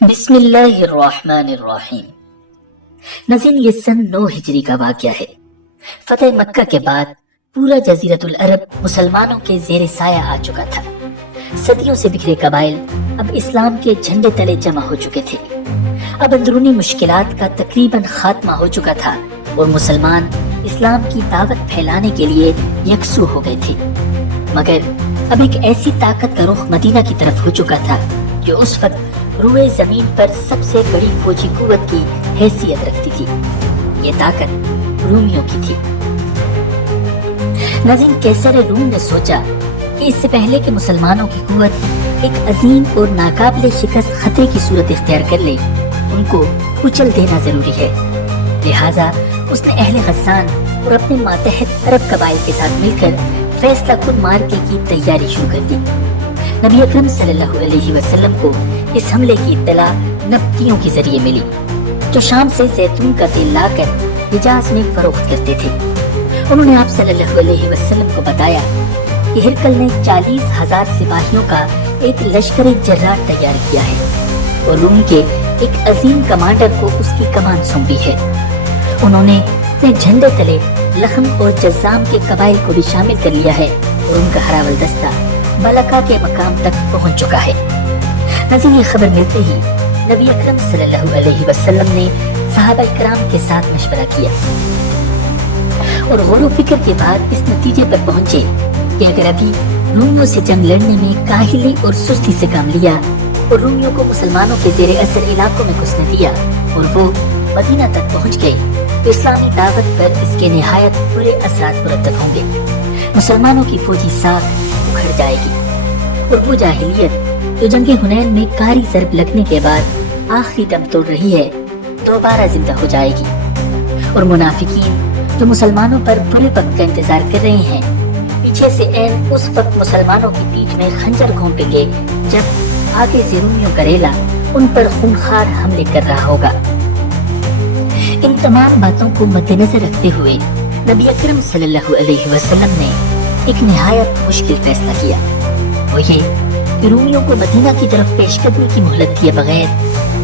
بسم اللہ الرحمن الرحیم۔ ناظرین، یہ سن 9 ہجری کا واقعہ ہے۔ فتح مکہ کے بعد پورا جزیرۃ العرب مسلمانوں کے زیر سایہ آ چکا تھا۔ صدیوں سے بکھرے قبائل اب اسلام کے جھنڈے تلے جمع ہو چکے تھے۔ اب اندرونی مشکلات کا تقریباً خاتمہ ہو چکا تھا اور مسلمان اسلام کی دعوت پھیلانے کے لیے یکسو ہو گئے تھے۔ مگر اب ایک ایسی طاقت کا رخ مدینہ کی طرف ہو چکا تھا جو اس وقت روئے زمین پر سب سے بڑی فوجی قوت کی حیثیت رکھتی تھی۔ یہ طاقت رومیوں کی تھی۔ ناظرین، قیصر روم نے سوچا کہ اس سے پہلے کہ مسلمانوں کی قوت ایک عظیم اور ناقابل شکست خطرے کی صورت اختیار کر لے، ان کو کچل دینا ضروری ہے۔ لہٰذا اس نے اہل غسان اور اپنے ماتحت عرب قبائل کے ساتھ مل کر فیصلہ کن مارکے کی تیاری شروع کر دی۔ نبی اکرم صلی اللہ علیہ وسلم کو اس حملے کی اطلاع نبطیوں کے ذریعے ملی، جو شام سے زیتون کا تیل لا کر حجاز میں فروخت کرتے تھے۔ انہوں نے آپ صلی اللہ علیہ وسلم کو بتایا کہ ہرقل نے 40,000 سپاہیوں کا ایک لشکر جرار تیار کیا ہے اور روم کے ایک عظیم کمانڈر کو اس کی کمان سونپی ہے۔ انہوں نے اپنے جھنڈے تلے لخم اور جزام کے قبائل کو بھی شامل کر لیا ہے اور ان کا ہراول دستہ بلقا کے مقام تک پہنچ چکا ہے۔ ناظرین، یہ خبر ملتے ہی نبی اکرم صلی اللہ علیہ وسلم نے صحابہ کرام کے ساتھ مشورہ کیا اور غور و فکر کے بعد اس نتیجے پر پہنچے کہ اگر ابھی رومیوں سے جنگ لڑنے میں کاہلی اور سستی سے کام لیا اور رومیوں کو مسلمانوں کے زیر اثر علاقوں میں گھسنے دیا اور وہ مدینہ تک پہنچ گئے تو اسلامی دعوت پر اس کے نہایت برے اثرات مرتب ہوں گے۔ مسلمانوں کی فوجی ساکھ اکھڑ جائے گی اور وہ جاہلیت جو جنگ حنین میں کاری ضرب لگنے کے بعد آخری دم توڑ رہی ہے دوبارہ زندہ ہو جائے گی، اور منافقین جو مسلمانوں پر برے وقت کا انتظار کر رہے ہیں پیچھے سے عین اس وقت مسلمانوں کی پیٹھ میں خنجر گھونپیں گے جب آگے سے رومیوں کا ریلا ان پر خونخوار حملے کر رہا ہوگا۔ ان تمام باتوں کو مد نظر رکھتے ہوئے نبی اکرم صلی اللہ علیہ وسلم نے ایک نہایت مشکل فیصلہ کیا، وہ یہ کہ رومیوں کو مدینہ کی طرف پیش قدمی کی مہلت دیے بغیر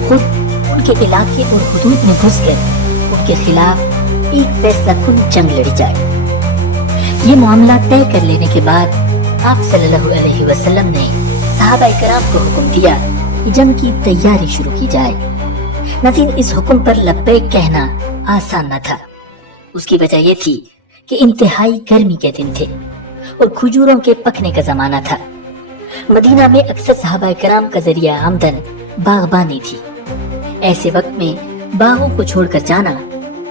خود ان کے علاقے اور حدود میں گھس کر ان کے خلاف ایک فیصلہ کن جنگ لڑی جائے۔ یہ معاملہ طے کر لینے کے بعد آپ صلی اللہ علیہ وسلم نے صحابہ کرام کو حکم دیا کہ جنگ کی تیاری شروع کی جائے۔ ناظرین، اس حکم پر لبیک کہنا آسان نہ تھا۔ اس کی وجہ یہ تھی کہ انتہائی گرمی کے دن تھے اور کھجوروں کے پکنے کا زمانہ تھا۔ مدینہ میں اکثر صحابہ کرام کا ذریعہ آمدن باغبانی تھی۔ ایسے وقت میں باغوں کو چھوڑ کر جانا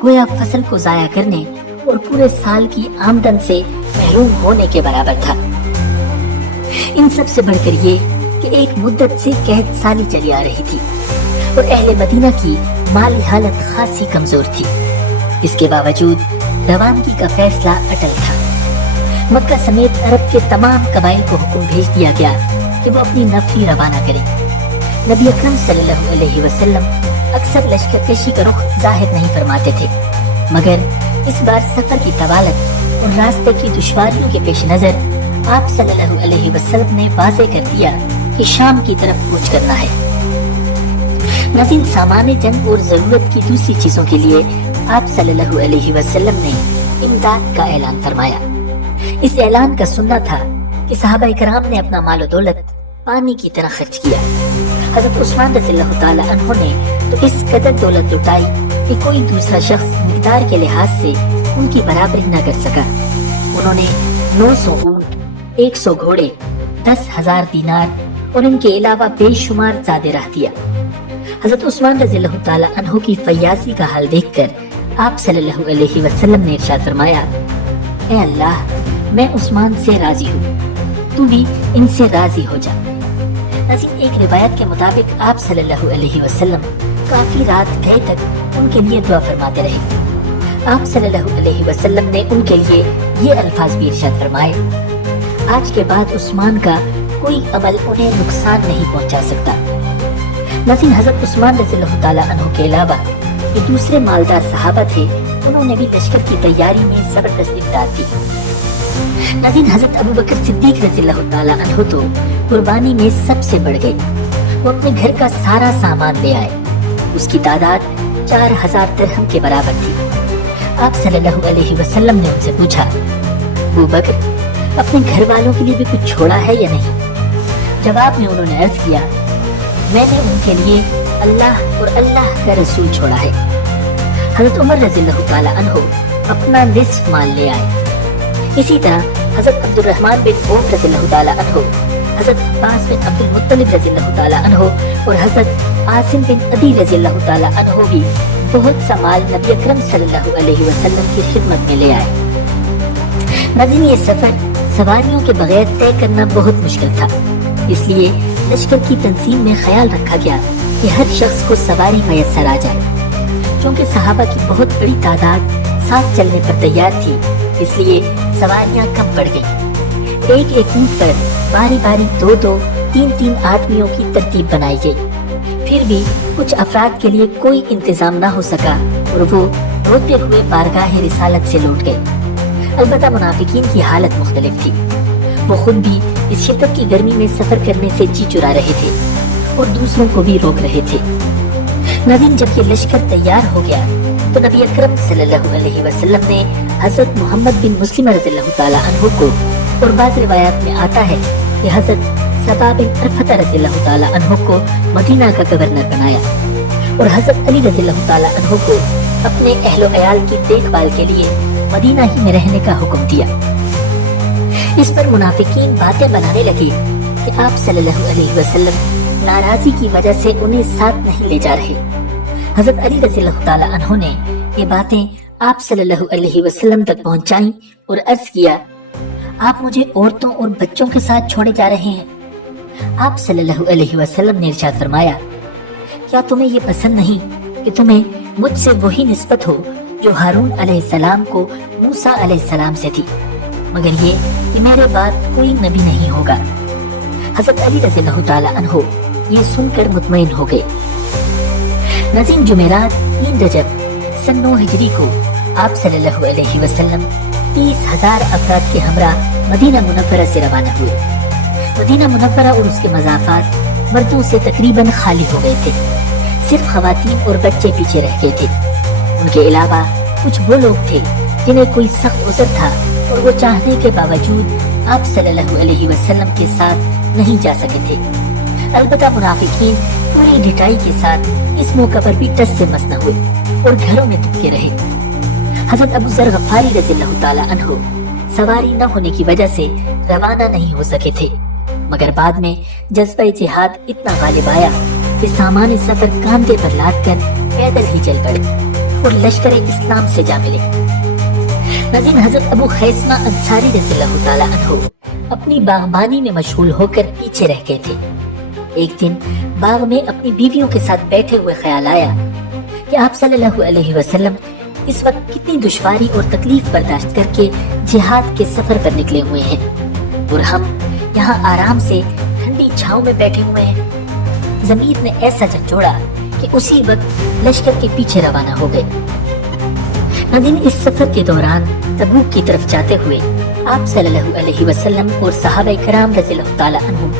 گویا فصل کو ضائع کرنے اور پورے سال کی آمدن سے محروم ہونے کے برابر تھا۔ ان سب سے بڑھ کر یہ کہ ایک مدت سے قحط سالی چلی آ رہی تھی اور اہل مدینہ کی مالی حالت خاصی کمزور تھی۔ اس کے باوجود روانگی کا فیصلہ اٹل تھا۔ مکہ سمیت عرب کے تمام قبائل کو حکم بھیج دیا گیا کہ وہ اپنی نفری روانہ کریں۔ نبی اکرم صلی اللہ علیہ وسلم اکثر لشکر کشی کا رخ ظاہر نہیں فرماتے تھے، مگر اس بار سفر کی طوالت اور راستے کی دشواریوں کے پیش نظر آپ صلی اللہ علیہ وسلم نے واضح کر دیا کہ شام کی طرف کوچ کرنا ہے۔ ناظرین، سامان جنگ اور ضرورت کی دوسری چیزوں کے لیے آپ صلی اللہ علیہ وسلم نے امداد کا اعلان فرمایا۔ اس اعلان کا سننا تھا کہ صحابہ کرام نے اپنا مال و دولت پانی کی طرح خرچ کیا۔ حضرت عثمان رضی اللہ تعالی عنہ نے تو اس قدر دولت لٹائی کہ کوئی دوسرا شخص مقدار کے لحاظ سے ان کی برابری نہ کر سکا۔ انہوں نے 900 اونٹ، 100 گھوڑے، 10,000 دینار اور ان کے علاوہ بے شمار زیادہ رہ دیا۔ حضرت عثمان رضی اللہ تعالی عنہ کی فیاضی کا حال دیکھ کر آپ صلی اللہ علیہ وسلم نے ارشاد فرمایا، اے اللہ، میں عثمان سے راضی ہوں، تو بھی ان سے راضی ہو جا۔ ناظرین، ایک روایت کے مطابق آپ صلی اللہ علیہ وسلم کافی رات گئے تک ان کے لیے دعا فرماتے رہے۔ آپ صلی اللہ علیہ وسلم نے ان کے لیے یہ الفاظ بھی ارشاد فرمائے، آج کے بعد عثمان کا کوئی عمل انہیں نقصان نہیں پہنچا سکتا۔ ناظرین، حضرت عثمان رضی اللہ تعالیٰ عنہ کے علاوہ جو دوسرے مالدار صحابہ تھے انہوں نے بھی لشکر کی تیاری میں زبردست امداد دی۔ ناظرین، حضرت ابوبکر صدیق رضی اللہ تعالیٰ عنہ تو قربانی میں سب سے بڑھ گئے۔ وہ اپنے گھر کا سارا سامان لے آئے۔ اس کی تعداد 4000 درہم کے برابر تھی۔ آپ صلی اللہ علیہ وسلم نے ان سے پوچھا، ابو بکر اپنے گھر والوں کے لیے بھی کچھ چھوڑا ہے یا نہیں؟ جواب میں انہوں نے عرض کیا، میں نے ان کے لیے اللہ اور اللہ کا رسول چھوڑا ہے۔ حضرت عمر رضی اللہ تعالی عنہ اپنا نصف مال لے آئے۔ اسی طرح حضرت عبد الرحمن بن عوف رضی اللہ تعالی عنہ، حضرت عباس بن عبد المطلب رضی اللہ تعالی عنہ اور حضرت عاصم بن عدی رضی اللہ تعالی عنہ بھی بہت سا مال نبی اکرم صلی اللہ علیہ وسلم کی خدمت میں لے آئے۔ ناظرین، یہ سفر سواریوں کے بغیر طے کرنا بہت مشکل تھا، اس لیے لشکر کی تنظیم میں خیال رکھا گیا کہ ہر شخص کو سواری میسر آ جائے۔ چونکہ صحابہ کی بہت بڑی تعداد ساتھ چلنے پر تیار تھی، اس لیے سواریاں کم پڑ گئیں۔ ایک ایک اونٹ پر باری باری 2-2، 3-3 آدمیوں کی ترتیب بنائی گئی۔ پھر بھی کچھ افراد کے لیے کوئی انتظام نہ ہو سکا اور وہ روتے ہوئے بارگاہ رسالت سے لوٹ گئے۔ البتہ منافقین کی حالت مختلف تھی، وہ خود بھی اس شدت کی گرمی میں سفر کرنے سے جی چرا رہے تھے اور دوسروں کو بھی روک رہے تھے۔ ناظرین، جب یہ لشکر تیار ہو گیا تو نبی اکرم صلی اللہ علیہ وسلم نے حضرت محمد بن مسلم رضی اللہ تعالی عنہ کو، اور بعض روایات میں آتا ہے کہ حضرت سبا بن عرفہ رضی اللہ تعالی عنہ کو مدینہ کا گورنر بنایا، اور حضرت علی رضی اللہ تعالی عنہ کو اپنے اہل و عیال کی دیکھ بھال کے لیے مدینہ ہی میں رہنے کا حکم دیا۔ اس پر منافقین باتیں بنانے لگے کہ آپ صلی اللہ علیہ وسلم ناراضی کی وجہ سے انہیں ساتھ نہیں لے جا رہے۔ حضرت علی رضی اللہ تعالی عنہ نے یہ باتیں آپ صلی اللہ علیہ وسلم تک پہنچائیں اور عرض کیا، آپ مجھے عورتوں اور بچوں کے ساتھ چھوڑے جا رہے ہیں؟ آپ صلی اللہ علیہ وسلم نے ارشاد فرمایا، کیا تمہیں یہ پسند نہیں کہ تمہیں مجھ سے وہی نسبت ہو جو ہارون علیہ السلام کو موسیٰ علیہ السلام سے تھی، مگر یہ کہ میرے بعد کوئی نبی نہیں ہوگا۔ حضرت علی رضی اللہ تعالی عنہ یہ سن کر مطمئن ہو گئے۔ ناظرین، جمعرات 3 رجب سن 9 ہجری کو آپ صلی اللہ علیہ وسلم 30,000 افراد کے ہمراہ مدینہ منورہ سے روانہ ہوئے۔ مدینہ منورہ اور اس کے مضافات مردوں سے تقریباً خالی ہو گئے تھے، صرف خواتین اور بچے پیچھے رہ گئے تھے۔ ان کے علاوہ کچھ وہ لوگ تھے جنہیں کوئی سخت عذر تھا اور وہ چاہنے کے باوجود آپ صلی اللہ علیہ وسلم کے ساتھ نہیں جا سکے تھے۔ البتہ منافقین پوری ڈٹائی کے ساتھ اس موقع پر بھی ٹس سے مس نہ ہوئے اور گھروں میں دبکے رہے۔ حضرت ابو ذر غفاری رضی اللہ تعالی عنہ سواری نہ ہونے کی وجہ سے روانہ نہیں ہو سکے تھے، مگر بعد میں جذبہ جہاد اتنا غالب آیا کہ سامان سفر کاندھے پر لاد کر پیدل ہی چل پڑے اور لشکر اسلام سے جا ملے۔ ناظرین، حضرت ابو خیثمہ انصاری رضی اللہ تعالی عنہ اپنی باغبانی میں مشغول ہو کر پیچھے رہ گئے تھے۔ ایک دن باغ میں اپنی بیویوں کے ساتھ بیٹھے ہوئے خیال آیا کہ آپ صلی اللہ علیہ وسلم اس وقت کتنی دشواری اور تکلیف برداشت کر کے جہاد کے سفر پر نکلے ہوئے ہیں اور ہم یہاں آرام سے ٹھنڈی چھاؤں میں بیٹھے ہوئے ہیں۔ ضمیر نے ایسا جھنجھوڑا کہ اسی وقت لشکر کے پیچھے روانہ ہو گئے۔ ناظرین، اس سفر کے دوران تبوک کی طرف جاتے ہوئے آپ صلی اللہ علیہ وسلم اور صحابہ کرام رضی اللہ تعالی عنہم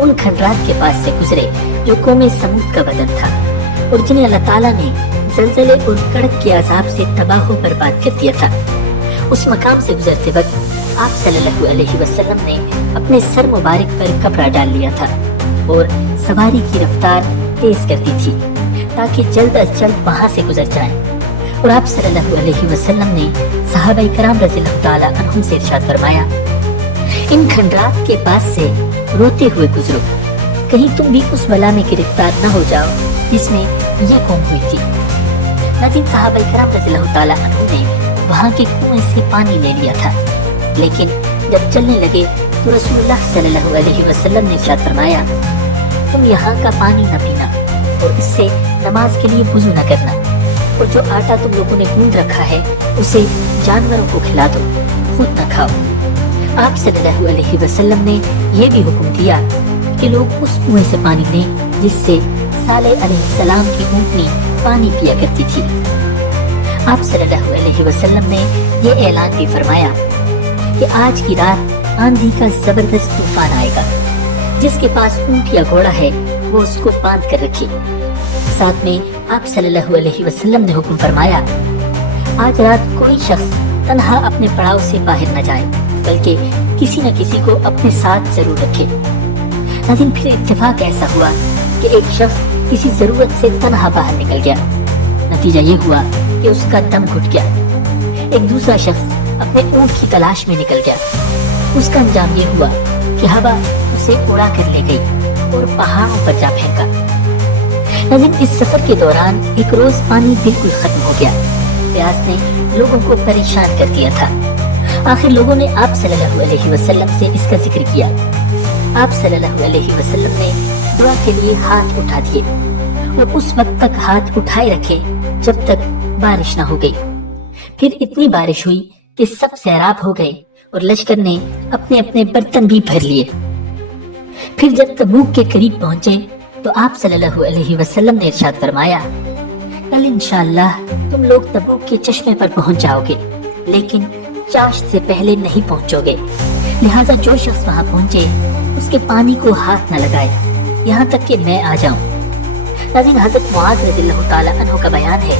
ان کھنڈرات کے پاس سے گزرے جو قوم سمود کا وطن تھا اور جنہیں اللہ تعالیٰ نے زلزلے اور کڑک کے عذاب سے تباہ و برباد کر دیا تھا۔ اس مقام سے گزرتے وقت آپ صلی اللہ علیہ وسلم نے اپنے سر مبارک پر کپڑا ڈال لیا تھا اور سواری کی رفتار تیز کر دی تھی تاکہ جلد از جلد وہاں سے گزر جائیں، اور آپ صلی اللہ علیہ وسلم نے صحابہ کرام رضی اللہ تعالی عنہم سے ارشاد فرمایا، ان کھنڈرات کے پاس سے روتے ہوئے گزرو، کہیں تم بھی اس بلا میں گرفتار نہ ہو جاؤ جس میں یہ قوم ہوئی تھی۔ ناظرین، صحابہ کرام رضی اللہ تعالی عنہم نے وہاں کے کنویں سے پانی لے لیا تھا، لیکن جب چلنے لگے تو رسول اللہ صلی اللہ علیہ وسلم نے ارشاد فرمایا، تم یہاں کا پانی نہ پینا اور اس سے نماز کے لیے وضو نہ کرنا، اور جو آٹا تم لوگوں نے گوندھ رکھا ہے اسے جانوروں کو کھلا دو، خود نہ کھاؤ۔ آپ صلی اللہ علیہ وسلم نے یہ بھی حکم دیا کہ لوگ اس کنویں سے پانی لیں جس سے صالح علیہ السلام کی اونٹنی پانی پیا کرتی تھی۔ آپ صلی اللہ علیہ وسلم نے یہ اعلان بھی فرمایا کہ آج کی رات آندھی کا زبردست طوفان آئے گا، جس کے پاس اونٹ یا گھوڑا ہے وہ اس کو باندھ کر رکھی۔ ساتھ میں آپ صلی اللہ علیہ وسلم نے حکم فرمایا، آج رات کوئی شخص تنہا اپنے پڑاؤ سے باہر نہ جائے، بلکہ کسی نہ کسی کو اپنے ساتھ ضرور رکھے۔ ناظرین، پھر اتفاق ایسا ہوا کہ ایک شخص کسی ضرورت سے تنہا باہر نکل گیا۔ نتیجہ یہ ہوا کہ اس کا دم گھٹ گیا۔ ایک دوسرا شخص اپنے اونٹ کی تلاش میں نکل گیا۔ اس کا انجام یہ ہوا کہ ہوا اسے اڑا کر لے گئی اور پہاڑوں پر جا پھینکا۔ ناظرین، اس سفر کے دوران ایک روز پانی بالکل ختم ہو گیا۔ پیاس نے لوگوں کو پریشان کر دیا تھا۔ آخر لوگوں نے آپ صلی اللہ علیہ وسلم سے اس کا ذکر کیا۔ آپ صلی اللہ علیہ وسلم نے دعا کے لیے ہاتھ اٹھا دیے اور اس وقت تک ہاتھ اٹھائے رکھے جب تک بارش نہ ہو گئی۔ پھر اتنی بارش ہوئی کہ سب سیراب ہو گئے اور لشکر نے اپنے اپنے برتن بھی بھر لیے۔ پھر جب تبوک کے قریب پہنچے تو آپ صلی اللہ علیہ وسلم نے ارشاد فرمایا، کل انشاءاللہ تم لوگ تبوک کے چشمے پر پہنچ جاؤ گے، لیکن چاشت سے پہلے نہیں پہنچو گے، لہٰذا جو شخص وہاں پہنچے اس کے پانی کو ہاتھ نہ لگائے یہاں تک کہ میں آ جاؤں۔ ناظرین، حضرت معاذ رضی اللہ تعالی عنہ کا بیان ہے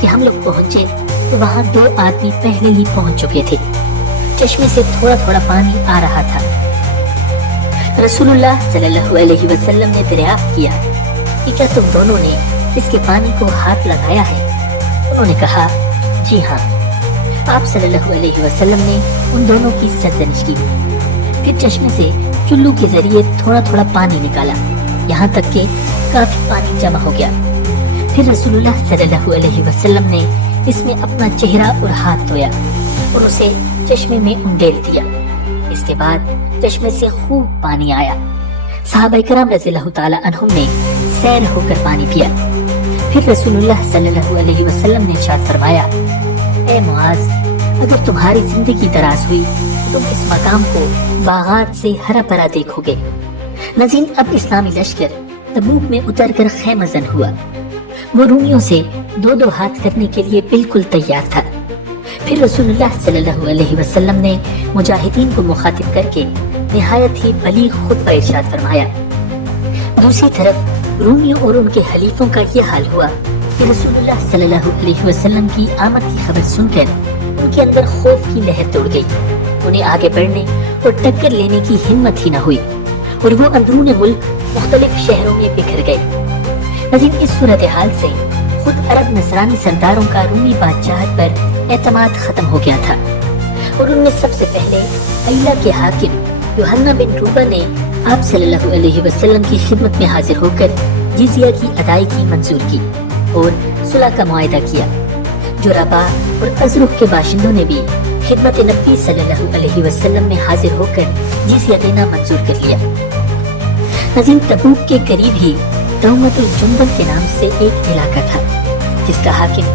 کہ ہم لوگ پہنچے تو وہاں 2 آدمی پہلے ہی پہنچ چکے تھے۔ چشمے سے تھوڑا تھوڑا پانی آ رہا تھا۔ رسول اللہ صلی اللہ علیہ وسلم نے دریافت کیا کہ کیا تم دونوں نے اس کے پانی کو ہاتھ لگایا ہے؟ انہوں نے کہا، جی ہاں۔ آپ صلی اللہ علیہ وسلم نے ان دونوں کی سرزنش کی، پھر چشمے سے چلو کے ذریعے تھوڑا تھوڑا پانی نکالا، یہاں تک کہ کافی پانی جمع ہو گیا۔ پھر رسول اللہ صلی اللہ علیہ وسلم نے اس میں اپنا چہرہ اور ہاتھ دھویا اور اسے چشمے میں انڈیل دیا۔ اس کے بعد چشمے سے خوب پانی آیا۔ صحابہ کرام رضی اللہ تعالی عنہم نے سیر ہو کر پانی پیا۔ پھر رسول اللہ صلی اللہ علیہ وسلم نے ارشاد فرمایا، اے معاذ، اگر تمہاری زندگی دراز ہوئی تو تم اس مقام کو باغات سے ہرا بھرا دیکھو گے۔ ناظرین، اب اسلامی لشکر تبوک میں اتر کر خیمہ زن ہوا۔ وہ رومیوں سے 2 ہاتھ کرنے کے لیے بالکل تیار تھا۔ پھر رسول اللہ صلی اللہ علیہ وسلم نے مجاہدین کو مخاطب کر کے نہایت ہی بلیغ خطبہ ارشاد فرمایا۔ دوسری طرف رومیوں اور ان کے حلیفوں کا یہ حال ہوا کہ رسول اللہ صلی اللہ علیہ وسلم کی آمد کی خبر سن کر ان کے اندر خوف کی لہر دوڑ گئی۔ انہیں آگے بڑھنے اور ٹکر لینے کی ہمت ہی نہ ہوئی اور وہ اندرون ملک مختلف شہروں میں بکھر گئے۔ ناظرین، اس صورتحال سے خود عرب نصرانی سرداروں کا رومی بادشاہت پر اعتماد ختم ہو گیا تھا، اور ان میں سب سے پہلے ایلا کے حاکم یوحنا بن روبہ نے آپ صلی اللہ علیہ وسلم کی خدمت میں حاضر ہو کر جزیہ کی ادائیگی منظور کی اور صلح کا معاہدہ کیا۔ جو رباح اور ازرق کے باشندوں نے بھی خدمت نبی صلی اللہ علیہ وسلم میں حاضر ہو کر جزیہ دینا منظور کر لیا۔ ناظرین، تبوک کے قریب ہی دومت الجندل کے نام سے ایک علاقہ تھا، جس کا حاکم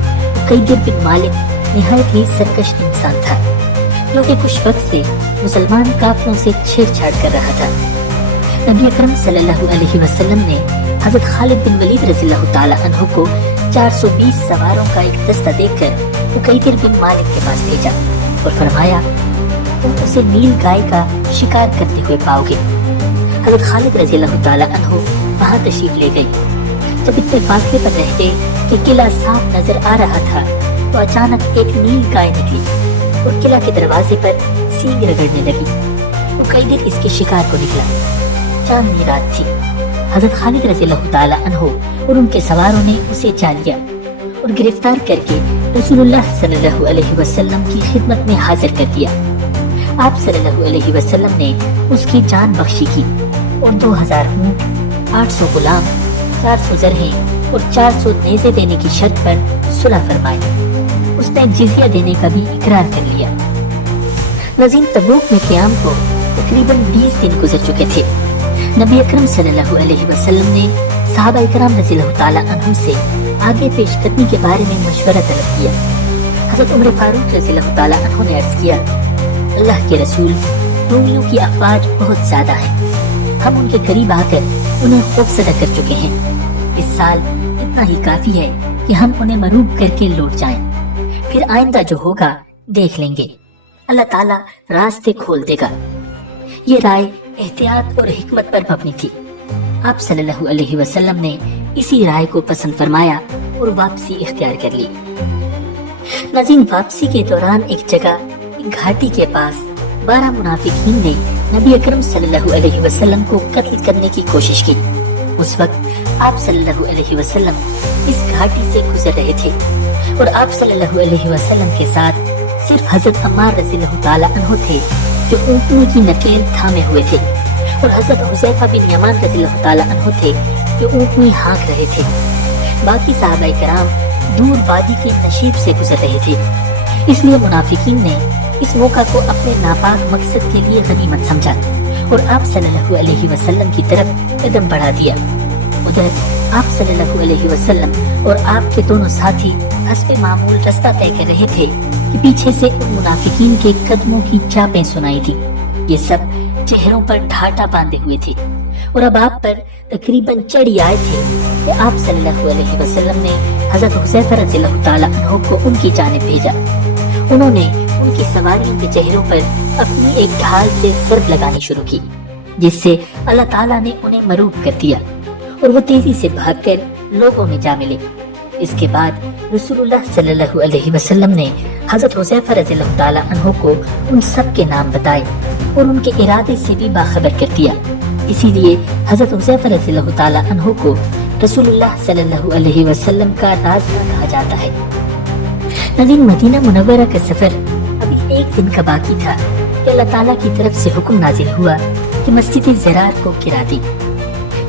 قیدر بن مالک نہایت ہی سرکش انسان تھا، جو کہ کچھ وقت سے مسلمان کافروں سے چھیڑ چھاڑ کر رہا تھا۔ نبی اکرم صلی اللہ علیہ وسلم نے حضرت خالد بن ولید رضی اللہ تعالی عنہ کو 420 سواروں کا ایک دستہ دے کر قیدر بن مالک کے پاس بھیجا اور فرمایا، تم اسے نیل گائے کا شکار کرتے ہوئے پاؤ گے۔ حضرت خالد رضی اللہ تعالی عنہ وہاں تشریف لے گئی۔ جب اتنے فاصلے پر رہ گئے کہ قلعہ صاف نظر آ رہا تھا تو اچانک ایک نیل گائے نکلی اور قلعہ کے دروازے پر سینگ رگڑنے لگی۔ وہ قیدر اس کے شکار کو نکلا۔ چاندنی رات تھی۔ حضرت خالد رضی اللہ تعالی عنہ اور ان کے سواروں نے اسے جا لیا اور گرفتار کر کے رسول اللہ صلی اللہ علیہ وسلم کی خدمت میں حاضر کر دیا۔ آپ صلی اللہ علیہ وسلم نے اس کی جان بخشی کی اور 2000 اونٹ، 800 غلام، 400 زرہیں اور 400 نیزے دینے کی شرط پر صلح فرمائی۔ اس نے جزیہ دینے کا بھی اقرار کر لیا۔ ناظرین، تبوک میں قیام کو تقریباً 20 دن گزر چکے تھے۔ نبی اکرم صلی اللہ علیہ وسلم نے صحابہ کرام رضی اللہ تعالی عنہم سے آگے پیش قدمی کے بارے میں مشورہ طلب کیا۔ حضرت عمر فاروق رضی اللہ تعالی عنہ نے عرض کیا، اللہ کے رسول، رومیوں کی افواج بہت زیادہ ہیں، ہم ان کے قریب آ کر انہیں خوفزدہ کر چکے ہیں۔ اس سال اتنا ہی کافی ہے کہ ہم انہیں مروب کر کے لوٹ جائیں، پھر آئندہ جو ہوگا دیکھ لیں گے، اللہ تعالیٰ راستے کھول دے گا۔ یہ رائے احتیاط اور حکمت پر مبنی تھی۔ آپ صلی اللہ علیہ وسلم نے اسی رائے کو پسند فرمایا اور واپسی اختیار کر لی۔ ناظرین، واپسی کے دوران ایک جگہ ایک گھاٹی کے پاس 12 منافقین نے نبی اکرم صلی اللہ علیہ وسلم کو قتل کرنے کی کوشش کی۔ اس وقت آپ صلی اللہ علیہ وسلم اس گھاٹی سے گزر رہے تھے اور آپ صلی اللہ علیہ وسلم کے ساتھ صرف حضرت عمار رضی اللہ تعالیٰ عنہ تھے جو اونٹنی کی نکیل تھامے ہوئے تھے، اور حضرت حذیفہ بن یمان رضی اللہ تعالیٰ عنہ تھے جو اونٹنی ہانک رہے تھے۔ باقی صحابہ کرام دور وادی کے نشیب سے گزر رہے تھے، اس لیے منافقین نے اس موقع کو اپنے ناپاک مقصد کے لیے غنیمت سمجھا اور آپ صلی اللہ علیہ وسلم کی طرف قدم بڑھا دیا۔ ادھر آپ صلی اللہ علیہ وسلم اور آپ کے دونوں ساتھی حسب معمول رستہ طے کر رہے تھے کہ پیچھے سے ان منافقین کے قدموں کی چاپیں سنائی تھی۔ یہ سب چہروں پر ڈھاٹا باندھے ہوئے تھے اور اب آپ پر تقریباً چڑھ آئے تھے کہ آپ صلی اللہ علیہ وسلم نے حضرت حذیفہ رضی اللہ تعالیٰ عنہ کو ان کی جانب بھیجا۔ انہوں نے ان کی سواریوں کے چہروں پر اپنی ایک ڈھال سے ضرب لگانی شروع کی، جس سے اللہ تعالیٰ نے انہیں مروب کر دیا اور وہ تیزی سے بھاگ کر لوگوں میں جا ملے۔ اس کے بعد رسول اللہ صلی اللہ علیہ وسلم نے حضرت حذیفہ رضی اللہ تعالیٰ عنہ کو ان سب کے نام بتائے اور ان کے ارادے سے بھی باخبر کر دیا۔ اسی لیے حضرت حذیفہ رضی اللہ تعالیٰ عنہ کو رسول اللہ صلی اللہ علیہ وسلم کا رازدار کہا جاتا ہے۔ ناظرین، مدینہ منورہ کا سفر ابھی ایک دن کا باقی تھا کہ اللہ تعالیٰ کی طرف سے حکم نازل ہوا کہ مسجد زرار کو گرا دی۔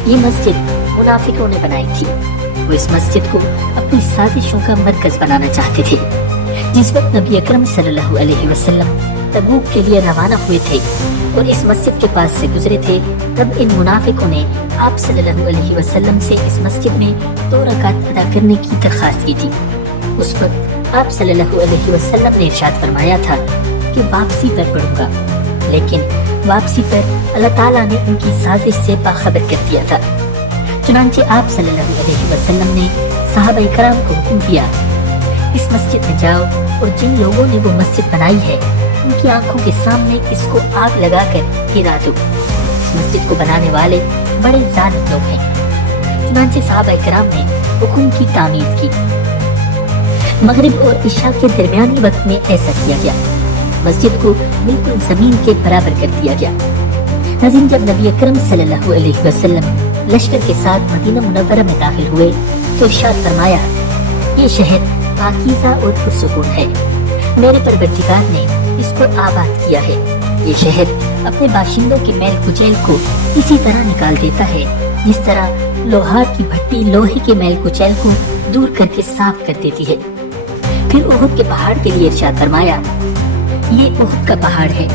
یہ مسجد منافقوں نے بنائی تھی۔ وہ اس مسجد کو اپنی سازشوں کا مرکز بنانا چاہتے تھے۔ جس وقت نبی اکرم صلی اللہ علیہ وسلم تبوک کے لیے روانہ ہوئے تھے اور اس مسجد کے پاس سے گزرے تھے، تب ان منافقوں نے آپ صلی اللہ علیہ وسلم سے اس مسجد میں 2 رکعت ادا کرنے کی درخواست کی تھی۔ اس وقت آپ صلی اللہ علیہ وسلم نے ارشاد فرمایا تھا کہ واپسی پر پڑھوں گا، لیکن واپسی پر اللہ تعالیٰ نے ان کی سازش سے باخبر کر دیا تھا۔ چنانچہ آپ صلی اللہ علیہ وسلم نے صحابہ کرام کو حکم دیا، اس مسجد میں جاؤ اور جن لوگوں نے وہ مسجد بنائی ہے ان کی آنکھوں کے سامنے اس کو آگ لگا کر گرا دو۔ اس مسجد کو بنانے والے بڑے ظالم لوگ ہیں۔ چنانچہ صحابہ کرام نے حکم کی تعمیر کی۔ مغرب اور عشاء کے درمیانی وقت میں ایسا کیا گیا، مسجد کو بالکل زمین کے برابر کر دیا گیا۔ ناظرین، جب نبی اکرم صلی اللہ علیہ وسلم لشکر کے ساتھ مدینہ منورہ میں داخل ہوئے تو ارشاد فرمایا، یہ شہر پاکیزہ اور پرسکون ہے، میرے پروردگار نے اس کو آباد کیا ہے۔ یہ شہر اپنے باشندوں کے میل کچیل کو اسی طرح نکال دیتا ہے جس طرح لوہار کی بھٹی لوہے کے میل کچیل کو دور کر کے صاف کر دیتی ہے۔ پھر احد کے پہاڑ کے لیے ارشاد فرمایا، یہ احد کا پہاڑ ہے،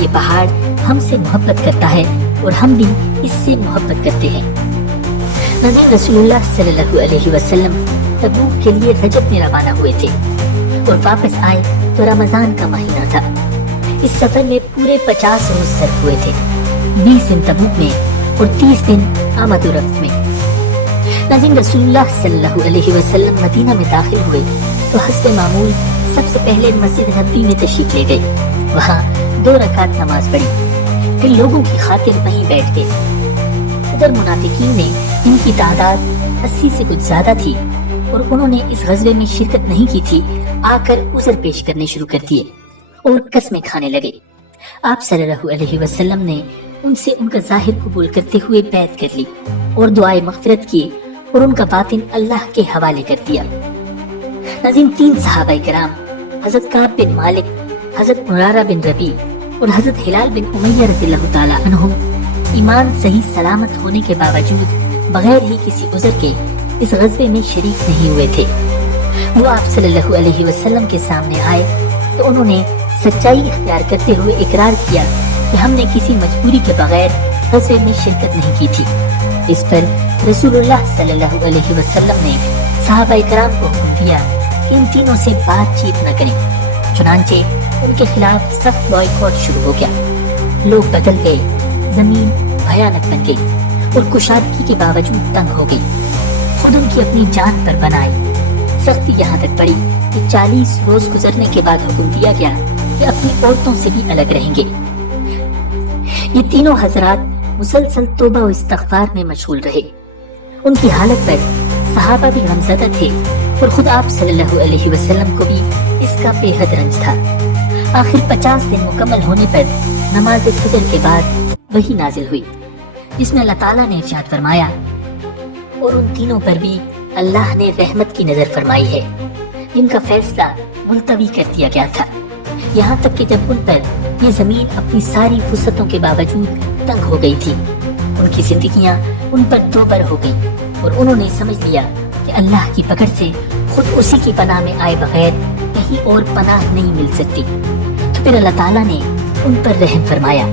یہ پہاڑ ہم سے محبت کرتا ہے اور ہم بھی اس سے محبت کرتے ہیں۔ ناظرین، رسول اللہ صلی اللہ علیہ وسلم تبوک کے لیے رجب میں روانہ ہوئے تھے اور واپس آئے تو رمضان کا مہینہ تھا۔ اس سفر میں پورے 50 روز صرف ہوئے تھے، 20 دن تبوک میں اور 30 دن آمد و رفت میں۔ ناظرین، رسول اللہ صلی اللہ علیہ وسلم مدینہ میں داخل ہوئے تو حسب معمول سب سے پہلے مسجد نبوی میں تشریف لے گئے، وہاں 2 رکعت نماز پڑھی، پھر لوگوں کی خاطر وہیں بیٹھ گئے۔ ادھر منافقین نے، ان کی تعداد 80 سے کچھ زیادہ تھی اور انہوں نے اس غزوے میں شرکت نہیں کی تھی، آ کر عذر پیش کرنے شروع کر دیے اور قسمیں کھانے لگے۔ آپ صلی اللہ علیہ وسلم نے ان سے ان کا ظاہر قبول کرتے ہوئے بیعت کر لی اور دعائے مغفرت کی اور ان کا باطن اللہ کے حوالے کر دیا۔ ناظرین، 3 صحابہ کرام حضرت کعب بن مالک، حضرت مرارہ بن ربیع اور حضرت ہلال بن امیہ رضی اللہ تعالیٰ عنہم ایمان صحیح سلامت ہونے کے باوجود بغیر ہی کسی عذر کے اس غزوے میں شریک نہیں ہوئے تھے۔ وہ آپ صلی اللہ علیہ وسلم کے سامنے آئے تو انہوں نے سچائی اختیار کرتے ہوئے اقرار کیا کہ ہم نے کسی مجبوری کے بغیر غزوے میں شرکت نہیں کی تھی۔ اس پر رسول اللہ صلی اللہ علیہ وسلم نے صحابہ کرام کو حکم دیا کہ ان تینوں سے بات چیت نہ کریں۔ چنانچہ ان کے خلاف سخت بائیکاٹ شروع ہو گیا، لوگ بدل گئے، زمین بھیانک بن گئی اور کشادگی کے باوجود تنگ ہو گئی، خود ان کی اپنی جان پر بنائی۔ سختی یہاں تک پڑی کہ 40 روز گزرنے کے بعد حکم دیا گیا کہ اپنی عورتوں سے بھی الگ رہیں گے۔ یہ تینوں حضرات مسلسل توبہ و استغفار میں مشغول رہے۔ ان کی حالت پر صحابہ بھی غمزدہ تھے اور خود آپ صلی اللہ علیہ وسلم کو بھی اس کا بے حد رنج تھا۔ آخر 50 دن مکمل ہونے پر نماز فجر کے بعد وحی نازل ہوئی، جس میں اللہ تعالیٰ نے ارشاد فرمایا، اور ان تینوں پر بھی اللہ نے رحمت کی نظر فرمائی ہے جن کا فیصلہ ملتوی کر دیا گیا تھا، یہاں تک کہ جب ان پر یہ زمین اپنی ساری وسعتوں کے باوجود تنگ ہو گئی تھی، ان کی زندگیاں ان پر دوبر ہو گئی اور انہوں نے سمجھ لیا کہ اللہ کی پکڑ سے خود اسی کی پناہ میں آئے بغیر کہیں اور پناہ نہیں مل سکتی۔ تو پھر اللہ تعالیٰ نے ان پر رحم فرمایا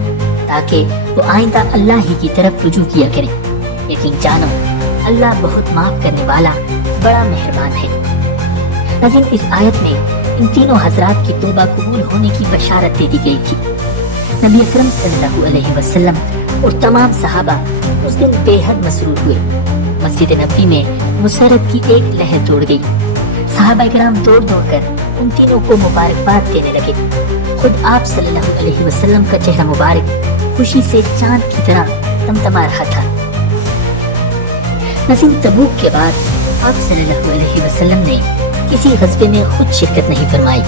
تاکہ وہ آئندہ اللہ ہی کی طرف رجوع کیا کریں۔ یقین جانو اللہ بہت معاف کرنے والا بڑا مہربان ہے۔ ناظرین، اس آیت میں ان تینوں حضرات کی توبہ قبول ہونے کی بشارت دے دی گئی تھی۔ نبی اکرم صلی اللہ علیہ وسلم اور تمام صحابہ اس دن بے حد مسرور ہوئے۔ مسجد نبوی میں مسرت کی ایک لہر دوڑ گئی۔ صحابہ کرام دوڑ دوڑ کر ان تینوں کو مبارکباد دینے لگے۔ خود آپ صلی اللہ علیہ وسلم کا چہرہ مبارک خوشی سے چاند کی طرح تمتما رہا تھا۔ ناظرین، تبوک کے بعد آپ صلی اللہ علیہ وسلم نے کسی غزوے میں خود شرکت نہیں فرمائی،